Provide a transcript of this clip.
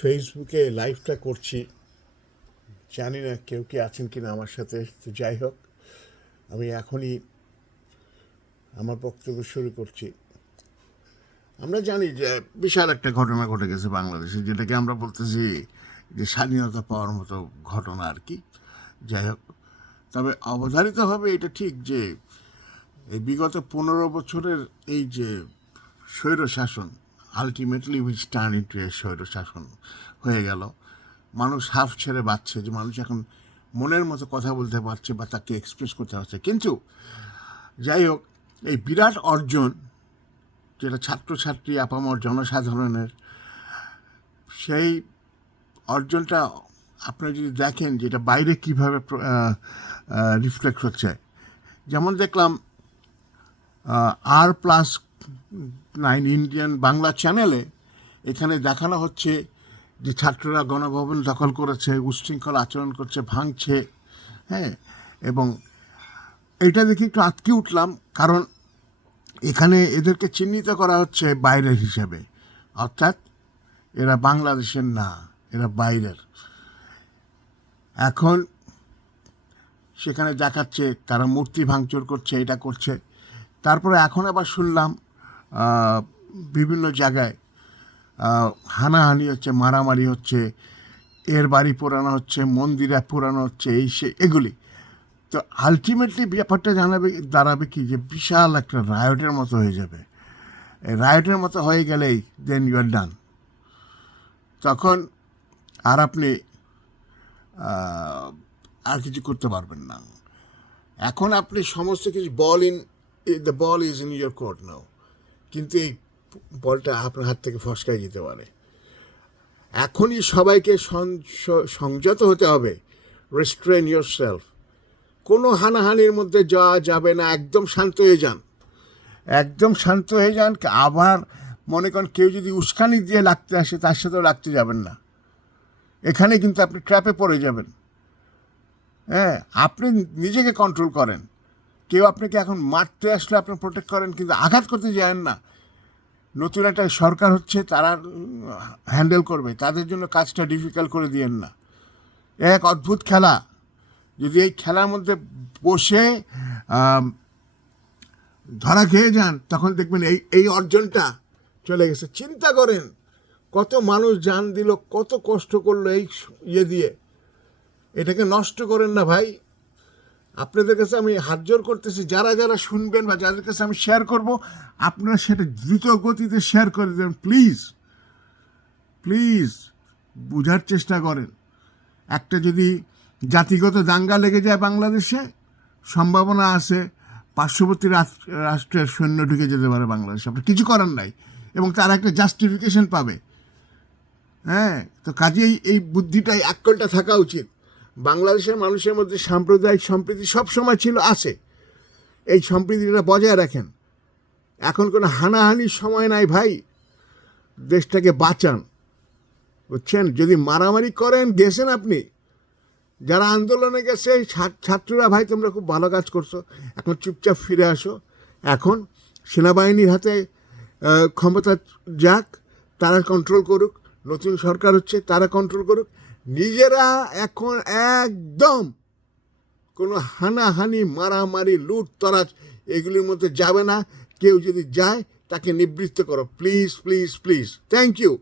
ফেসবুকে লাইভটা করছি। জানি না কেউ কি আছেন কি না আমার সাথে, তো যাই হোক, আমি এখনই আমার বক্তব্য শুরু করছি। আমরা জানি যে বিশাল একটা ঘটনা ঘটে গেছে বাংলাদেশে, যেটাকে আমরা বলতেছি যে স্বাধীনতা পাওয়ার মতো ঘটনা আর কি। যাই হোক, তবে অবধারিতভাবে এটা ঠিক যে বিগত পনেরো বছরের এই যে স্বৈর শাসন ultimately which turn into a শাসন হয়ে গেল। মানুষ হাফ ছেড়ে বাঁচছে যে মানুষ এখন মনের মতো কথা বলতে পারছে বা তাকে এক্সপ্রেস করতে পারছে। কিন্তু যাই হোক, এই বিরাট অর্জন, যেটা ছাত্রছাত্রী, আপামর জনসাধারণের, সেই অর্জনটা আপনারা যদি দেখেন যে এটা বাইরে কীভাবে রিফ্লেক্ট হচ্ছে। যেমন দেখলাম R plus nine Indian Bangla চ্যানেলে এখানে দেখানো হচ্ছে যে ছাত্ররা গণভবন দখল করেছে, উশৃঙ্খল আচরণ করছে, ভাঙছে হ্যাঁ এবং এটা দেখে একটু আটকে উঠলাম, কারণ এখানে এদেরকে চিহ্নিত করা হচ্ছে বাইরের হিসেবে, অর্থাৎ এরা বাংলাদেশের না, এরা বাইরের। এখন সেখানে দেখাচ্ছে তারা মূর্তি ভাঙচুর করছে, এটা করছে। তারপরে এখন আবার শুনলাম বিভিন্ন জায়গায় হানাহানি হচ্ছে, মারামারি হচ্ছে, এর বাড়ি পোড়ানো হচ্ছে, মন্দিরে পোড়ানো হচ্ছে, এই সে, এগুলি। তো আলটিমেটলি ব্যাপারটা জানাবে, দাঁড়াবে কি যে বিশাল একটা রায়টের মতো হয়ে যাবে। রায়টের মতো হয়ে গেলেই দেন ইউ আর ডান তখন আর আপনি আর কিছু করতে পারবেন না। এখন আপনি সমস্ত কিছু ball in the ball is in your court now কিন্তু এই বলটা আপনার হাত থেকে ফসকায় যেতে পারে। এখনই সবাইকে সংযত হতে হবে। রেস্ট্রেন ইয়োর সেলফ কোনো হানাহানির মধ্যে যাওয়া যাবে না। একদম শান্ত হয়ে যান। একদম শান্ত হয়ে যান। আবার মনে করেন কেউ যদি উস্কানি দিয়ে লাগতে আসে, তার সাথেও লাগতে যাবেন না। এখানে কিন্তু আপনি ট্র্যাপে পড়ে যাবেন। হ্যাঁ আপনি নিজেকে কন্ট্রোল করেন। কেউ আপনাকে এখন মারতে আসলে আপনি প্রোটেক্ট করেন, কিন্তু আঘাত করতে যান না। নতুন একটা সরকার হচ্ছে, তারা হ্যান্ডেল করবে। তাদের জন্য কাজটা ডিফিকাল্ট করে দিয়েন না। এক অদ্ভুত খেলা। যদি এই খেলার মধ্যে বসে ধরা খেয়ে যান, তখন দেখবেন এই এই অর্জনটা চলে গেছে। চিন্তা করেন, কত মানুষ জান দিল, কত কষ্ট করল এই ইয়ে দিয়ে। এটাকে নষ্ট করেন না ভাই। আপনাদের কাছে আমি হাত জোর করতেছি, যারা যারা শুনবেন বা যাদের কাছে আমি শেয়ার করব, আপনারা সেটা দ্রুত গতিতে শেয়ার করে দেবেন প্লিজ প্লিজ বোঝার চেষ্টা করেন। একটা যদি জাতিগত দাঙ্গা লেগে যায় বাংলাদেশে, সম্ভাবনা আছে পার্শ্ববর্তী রাষ্ট্র- রাষ্ট্রের সৈন্য ঢুকে যেতে পারে বাংলাদেশে। আপনার কিছু করার নাই, এবং তারা একটা জাস্টিফিকেশন পাবে। হ্যাঁ তো কাজেই এই বুদ্ধিটাই একলটা থাকা উচিত। বাংলাদেশের মানুষের মধ্যে সাম্প্রদায়িক সম্প্রীতি সব সময় ছিল, আছে। এই সম্প্রীতিটা বজায় রাখেন। এখন কোনো হানাহানির সময় নাই, ভাই। দেশটাকে বাঁচান। বুঝছেন? যদি মারামারি করেন, গেছেন আপনি। যারা আন্দোলনে গেছে ছাত্ররা, ভাই, তোমরা খুব ভালো কাজ করছ। এখন চুপচাপ ফিরে আসো। এখন সেনাবাহিনীর হাতে ক্ষমতা যাক, তারা কন্ট্রোল করুক। নতুন সরকার হচ্ছে, তারা কন্ট্রোল করুক। নিজেরা এখন একদম কোনো হানাহানি, মারামারি, লুট তরাজ এগুলির মধ্যে যাবে না। কেউ যদি যায়, তাকে নিবৃত্ত করো। Please please please thank you